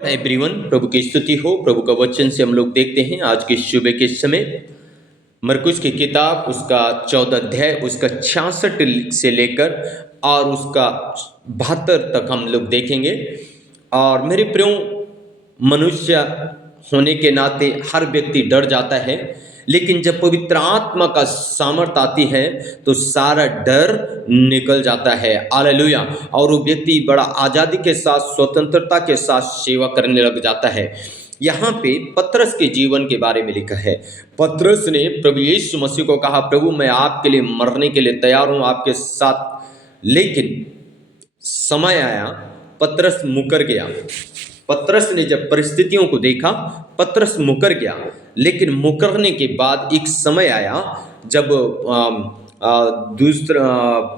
Everyone, प्रभु की स्तुति हो। प्रभु का वचन से हम लोग देखते हैं आज के सुबह के समय मरकुस की किताब उसका 14 अध्याय उसका 66 से लेकर और उसका 72 तक हम लोग देखेंगे। और मेरे प्रियो, मनुष्य होने के नाते हर व्यक्ति डर जाता है, लेकिन जब पवित्र आत्मा का सामर्थ्य आती है तो सारा डर निकल जाता है। हालेलुया। और वो व्यक्ति बड़ा आज़ादी के साथ, स्वतंत्रता के साथ सेवा करने लग जाता है। यहाँ पे पतरस के जीवन के बारे में लिखा है। पतरस ने प्रभु यीशु मसीह को कहा, प्रभु मैं आपके लिए मरने के लिए तैयार हूँ, आपके साथ। लेकिन समय आया, पतरस मुकर गया। पतरस ने जब परिस्थितियों को देखा, पतरस मुकर गया। लेकिन मुकरने के बाद एक समय आया जब दूसरा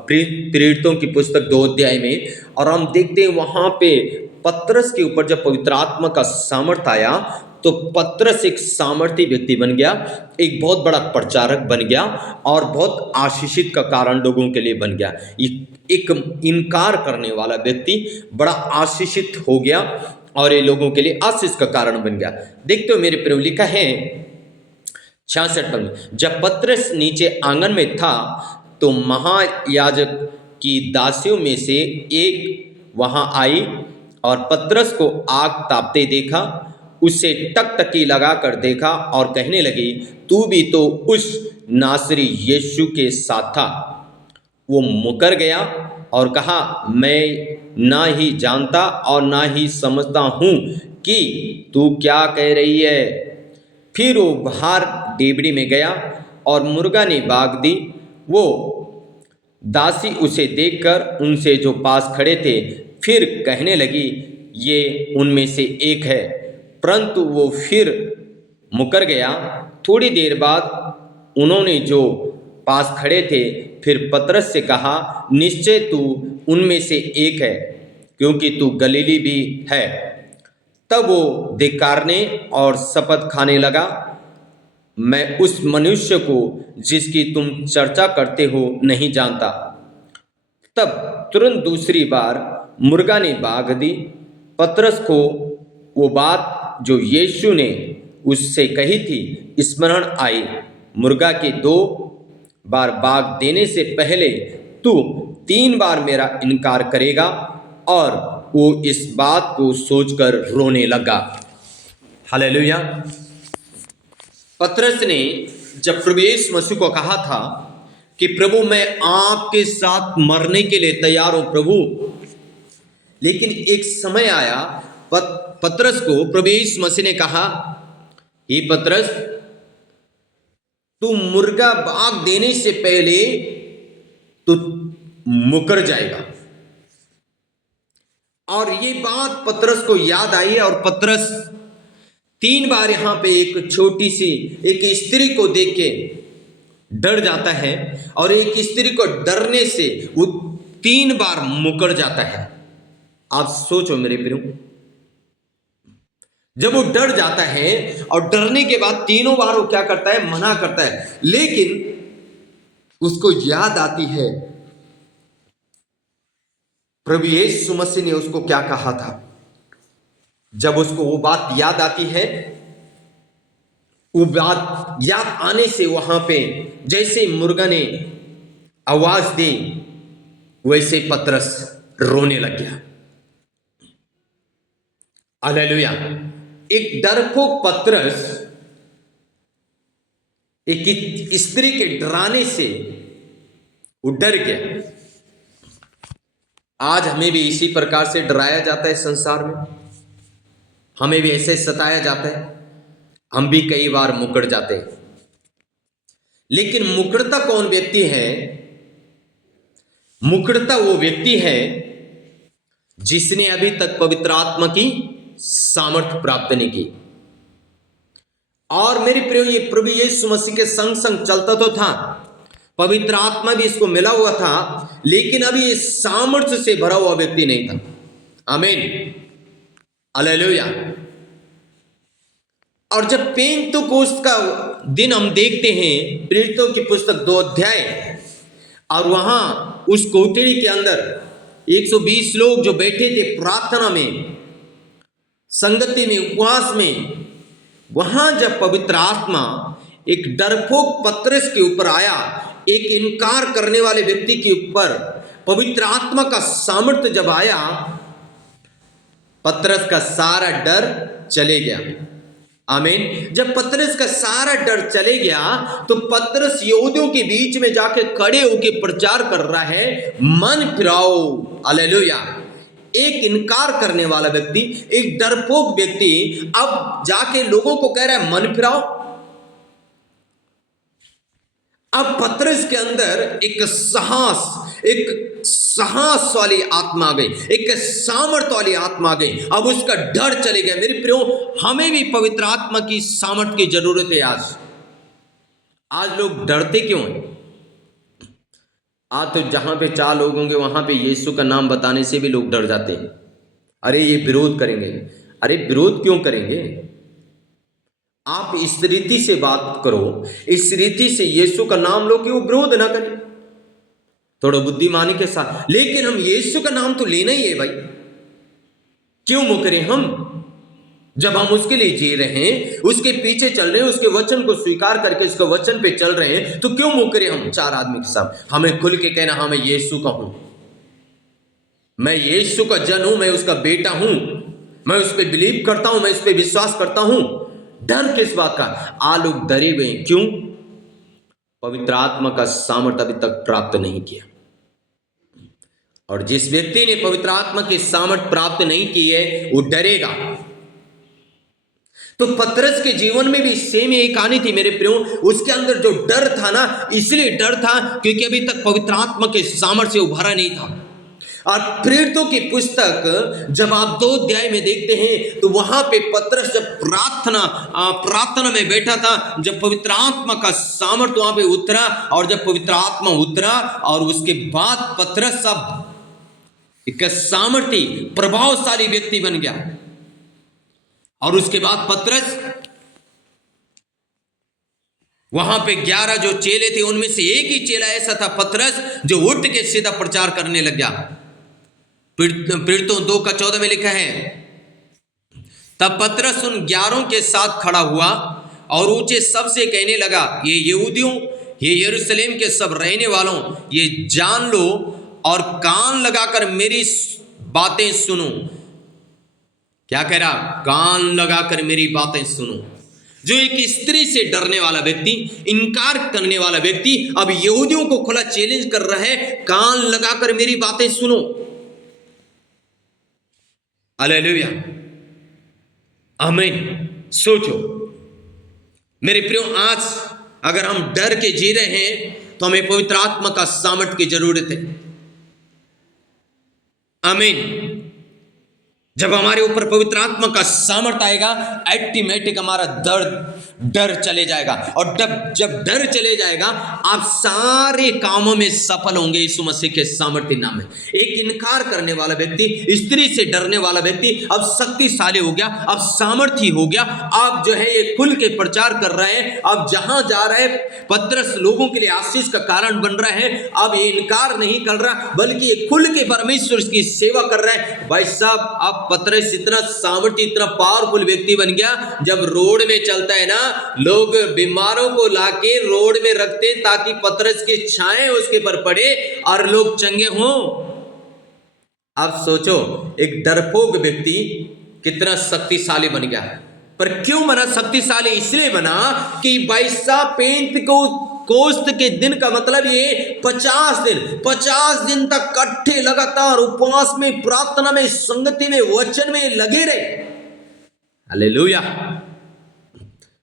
प्रेरितों की पुस्तक 2 अध्याय में, और हम देखते हैं वहाँ पे पतरस के ऊपर जब पवित्र आत्मा का सामर्थ्य आया तो पतरस एक सामर्थी व्यक्ति बन गया, एक बहुत बड़ा प्रचारक बन गया और बहुत आशीषित का कारण लोगों के लिए बन गया। एक इनकार करने वाला व्यक्ति बड़ा आशीषित हो गया और ये लोगों के लिए आशीष का कारण बन गया। देखते हो मेरे प्रियो, लिखा है 66 में, जब पतरस नीचे आंगन में था तो महायाजक की दासियों में से एक वहां आई और पतरस को आग तापते देखा, उसे टकटकी लगाकर देखा और कहने लगी, तू भी तो उस नासरी यीशु के साथ था। वो मुकर गया और कहा, मैं ना ही जानता और ना ही समझता हूँ कि तू क्या कह रही है। फिर वो बाहर डेबड़ी में गया और मुर्गा ने बाग दी। वो दासी उसे देखकर उनसे जो पास खड़े थे फिर कहने लगी, ये उनमें से एक है। परंतु वो फिर मुकर गया। थोड़ी देर बाद उन्होंने जो पास खड़े थे फिर पतरस से कहा, निश्चय तू उनमें से एक है, क्योंकि तू गलीली भी है। तब वो धिक्कारने और शपथ खाने लगा, मैं उस मनुष्य को जिसकी तुम चर्चा करते हो नहीं जानता। तब तुरंत दूसरी बार मुर्गा ने बाग दी। पतरस को वो बात जो यीशु ने उससे कही थी स्मरण आई, मुर्गा के 2 बार बाग देने से पहले तू 3 बार मेरा इनकार करेगा। और वो इस बात को सोचकर रोने लगा। हालेलुया। पतरस ने जब प्रभु यीशु मसीह को कहा था कि प्रभु मैं आपके साथ मरने के लिए तैयार हूं प्रभु, लेकिन एक समय आया पतरस को प्रभु यीशु मसीह ने कहा, हे पतरस, तू मुर्गा बाग देने से पहले तू मुकर जाएगा। और ये बात पतरस को याद आई और पतरस 3 बार यहां पे एक छोटी सी एक स्त्री को देख के डर जाता है और एक स्त्री को डरने से वो 3 बार मुकर जाता है। आप सोचो मेरे प्रियो, जब वो डर जाता है और डरने के बाद 3 बार वो क्या करता है, मना करता है। लेकिन उसको याद आती है प्रभु यीशु मसीह ने उसको क्या कहा था। जब उसको वो बात याद आती है, वो बात याद आने से वहां पे जैसे मुर्गा ने आवाज दी वैसे पतरस रोने लग गया। हालेलुया। एक डरपोक पतरस एक स्त्री के डराने से वो डर गया। आज हमें भी इसी प्रकार से डराया जाता है संसार में, हमें भी ऐसे सताया जाता है, हम भी कई बार मुकर जाते हैं। लेकिन मुकरता कौन व्यक्ति है? मुकरता वो व्यक्ति है जिसने अभी तक पवित्र आत्मा की सामर्थ्य प्राप्त नहीं की। और मेरे प्रियो, ये प्रभु यीशु मसीह के संग संग चलता तो था, पवित्र आत्मा भी इसको मिला हुआ था, लेकिन अभी ये सामर्थ्य से भरा हुआ व्यक्ति नहीं था। आमीन, हालेलुया। और जब पेंतुकोस्त का दिन हम देखते हैं, प्रेरितों की पुस्तक 2 अध्याय, और वहां उस कोठरी के अंदर 120 लोग जो बैठे थे प्रार्थना में, संगति में, उपवास में, वहां जब पवित्र आत्मा एक डरपोक पतरस के ऊपर आया, एक इनकार करने वाले व्यक्ति के ऊपर पवित्र आत्मा का सामर्थ्य जब आया, पतरस का सारा डर चले गया। आमीन। जब पतरस का सारा डर चले गया तो पतरस यहूदियों के बीच में जाके खड़े होकर प्रचार कर रहा है, मन फिराओ। हालेलुया। एक इनकार करने वाला व्यक्ति, एक डरपोक व्यक्ति अब जाके लोगों को कह रहा है मन फिराओ। अब पतरस के अंदर एक साहस वाली आत्मा आ गई, एक सामर्थ वाली आत्मा आ गई। अब उसका डर चले गया। मेरे प्रियो, हमें भी पवित्र आत्मा की सामर्थ की जरूरत है। आज लोग डरते क्यों हैं? आज तो जहां पे 4 लोग होंगे वहां पे यीशु का नाम बताने से भी लोग डर जाते हैं। अरे ये विरोध करेंगे। अरे विरोध क्यों करेंगे? आप इस रीति से बात करो, इस रीति से यीशु का नाम लो कि वो विरोध ना करे, थोड़ा बुद्धिमानी के साथ। लेकिन हम यीशु का नाम तो लेना ही है भाई। क्यों मुकरे हम? जब हम उसके लिए जी रहे हैं, उसके पीछे चल रहे हैं, उसके वचन को स्वीकार करके उसके वचन पे चल रहे हैं, तो क्यों मुकरे हम 4 आदमी के साथ? हमें खुल के कहना, हाँ मैं यीशु का हूं, मैं यीशु का जन हूं, मैं उसका बेटा हूं, मैं उस पर बिलीव करता हूं, मैं उस पर विश्वास करता हूं। डर किस बात का? लोग डरे हुए हैं। क्यों? पवित्र आत्मा का सामर्थ्य अभी तक प्राप्त नहीं किया। और जिस व्यक्ति ने पवित्र आत्मा की सामर्थ्य प्राप्त नहीं की है वो डरेगा। तो पतरस के जीवन में भी सेम यही कहानी थी मेरे प्रियो। उसके अंदर जो डर था ना, इसलिए डर था क्योंकि अभी तक पवित्र आत्मा के सामर्थ्य से उभरा नहीं था। और प्रेरितों की पुस्तक जब आप 2 अध्याय में देखते हैं तो वहां पे पतरस जब प्रार्थना में बैठा था, जब पवित्र आत्मा का सामर्थ्य वहां पे उतरा, और जब पवित्र आत्मा उतरा और उसके बाद पतरस सब एक सामर्थ्य प्रभावशाली व्यक्ति बन गया। और उसके बाद पतरस वहां पे 11 जो चेले थे उनमें से एक ही चेला ऐसा था पतरस, जो उठ के सीधा प्रचार करने लग गया। प्रेरितों 2:14 में लिखा है, तब पतरस उन 11 के साथ खड़ा हुआ और ऊंचे शब्द से कहने लगा, ये यहूदियों, ये यरूशलेम के सब रहने वालों, ये जान लो और कान लगाकर मेरी बातें सुनो। क्या कह रहा? कान लगाकर मेरी बातें सुनो। जो एक स्त्री से डरने वाला व्यक्ति, इनकार करने वाला व्यक्ति, अब यहूदियों को खुला चैलेंज कर रहा है, कान लगाकर मेरी बातें सुनो। हालेलुया, आमीन। सोचो मेरे प्रियो, आज अगर हम डर के जी रहे हैं तो हमें पवित्र आत्मा का सामर्थ्य की जरूरत है। आमीन। जब हमारे ऊपर पवित्र आत्मा का सामर्थ्य आएगा, ऑटोमेटिक हमारा डर चले जाएगा। और जब डर चले जाएगा, आप सारे कामों में सफल होंगे यीशु मसीह के सामर्थ्य नाम में। एक इनकार करने वाला व्यक्ति, स्त्री से डरने वाला व्यक्ति अब शक्तिशाली हो गया, अब सामर्थ्य हो गया। अब जो है ये खुल के प्रचार कर रहे हैं। अब जहां जा रहे पतरस लोगों के लिए आशीष का कारण बन रहा है। अब ये इनकार नहीं कर रहा, बल्कि ये खुल के परमेश्वर की सेवा कर रहा है। भाई साहब, अब पतरस इतना सामर्थ्य, इतना पावरफुल व्यक्ति बन गया, जब रोड में चलता है ना, लोग बीमारों को लाके रोड में रखते ताकि पतरस की छाएं उसके पर पड़े और लोग चंगे हों। अब सोचो, एक डरपोक व्यक्ति कितना शक्तिशाली बन गया। पर क्यों बना शक्तिशाली? इसलिए बना कि भाई साहब पेंतकोस्त के दिन का मतलब ये 50 दिन तक कट्ठे लगातार उपवास में, प्रार्थना में, संगति में, वचन में लगे रहे। हालेलुया।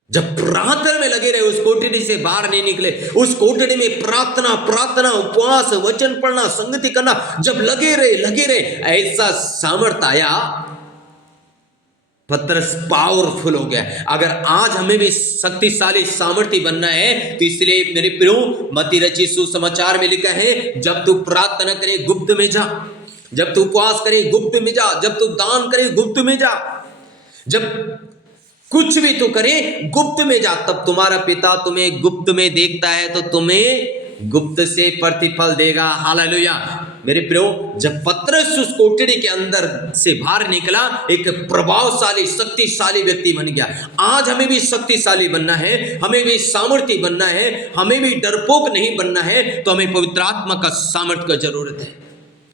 जब प्रार्थना में लगे रहे, उस कोठरी से बाहर नहीं निकले, उस कोठरी में प्रार्थना, उपवास, वचन पढ़ना, संगति करना, जब लगे रहे, ऐसा सामर्थ्य आया, पतरस पावरफुल हो गया। अगर आज हमें भी शक्तिशाली सामर्थ्य बनना है तो इसलिए मेरे प्रियो, मत्ती रचित सुसमाचार में लिखा है, जब तू प्रार्थना करे गुप्त में जा, जब तू उपवास करे गुप्त में जा, जब तू दान करे गुप्त में जा, जब कुछ भी तू करे गुप्त में जा, तब तुम्हारा पिता तुम्हें गुप्त में देखता है तो तुम्हें गुप्त से प्रतिफल देगा। हालेलुया। मेरे प्रियो, जब पतरस उस कोठरी के अंदर से बाहर निकला, एक प्रभावशाली शक्तिशाली व्यक्ति बन गया। आज हमें भी शक्तिशाली बनना है, हमें भी सामर्थ्य बनना है, हमें भी डरपोक नहीं बनना है, तो हमें पवित्र आत्मा का सामर्थ्य का जरूरत है।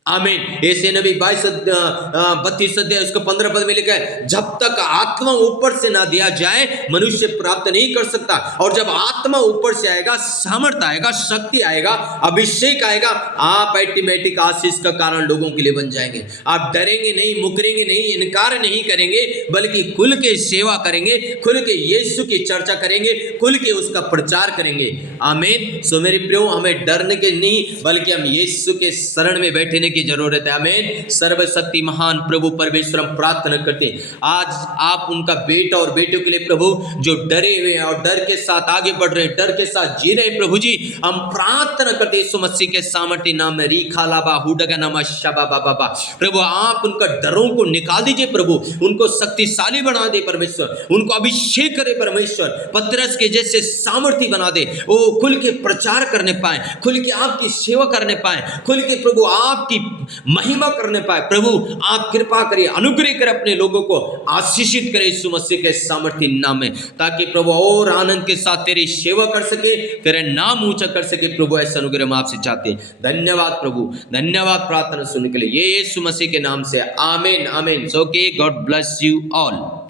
आमीन। ऐसे नबी 32 अध्याय उसको 15 पद में लिखा है, जब तक आत्मा ऊपर से ना दिया जाए मनुष्य प्राप्त नहीं कर सकता। और जब आत्मा ऊपर से आएगा, सामर्थ्य आएगा, शक्ति आएगा, अभिषेक आएगा, आप ऑटोमेटिक आशीष का कारण लोगों के लिए बन जाएंगे। आप डरेंगे नहीं, मुकरेंगे नहीं, इनकार नहीं करेंगे, बल्कि खुल के सेवा करेंगे, खुल के यीशु की चर्चा करेंगे, खुल के उसका प्रचार करेंगे। आमीन। सो मेरे प्रियो, हमें डरने के नहीं, बल्कि हम यीशु के शरण में बैठने की जरूरत है। आमीन। सर्वशक्ति महान प्रभु परमेश्वर, हम प्रार्थना करते हैं आज आप उनका बेटा और बेटियों के लिए प्रभु, जो डरे हुए हैं और डर के साथ आगे बढ़ रहे हैं, डर के साथ जी रहे हैं, प्रभु जी हम प्रार्थना करते हैं यीशु मसीह के सामर्थ्य नाम में, रीखालाबा हुडगा नामा शबाबा बाबा, प्रभु आप उनका डरों को निकाल दीजिए, प्रभु उनको शक्तिशाली बना दे परमेश्वर, उनको अभिषेक करे परमेश्वर, पतरस के जैसे सामर्थ्य बना दे, वो खुल के प्रचार करने पाए, खुल के आपकी सेवा करने पाए, खुल के प्रभु आपकी महिमा करने पाए। प्रभु आप कृपा करिए, अनुग्रह कर अपने लोगों को आशीषित करें यीशु मसीह के सामर्थ्य नाम में, ताकि प्रभु और आनंद के साथ तेरी सेवा कर सके, तेरे नाम ऊंचा कर सके। प्रभु ऐसा अनुग्रह हम आपसे चाहते हैं। धन्यवाद प्रभु, धन्यवाद प्रार्थना सुनने के लिए, ये यीशु मसीह के नाम से। आमीन आमीन। सो के गॉड ब्लेस यू ऑल।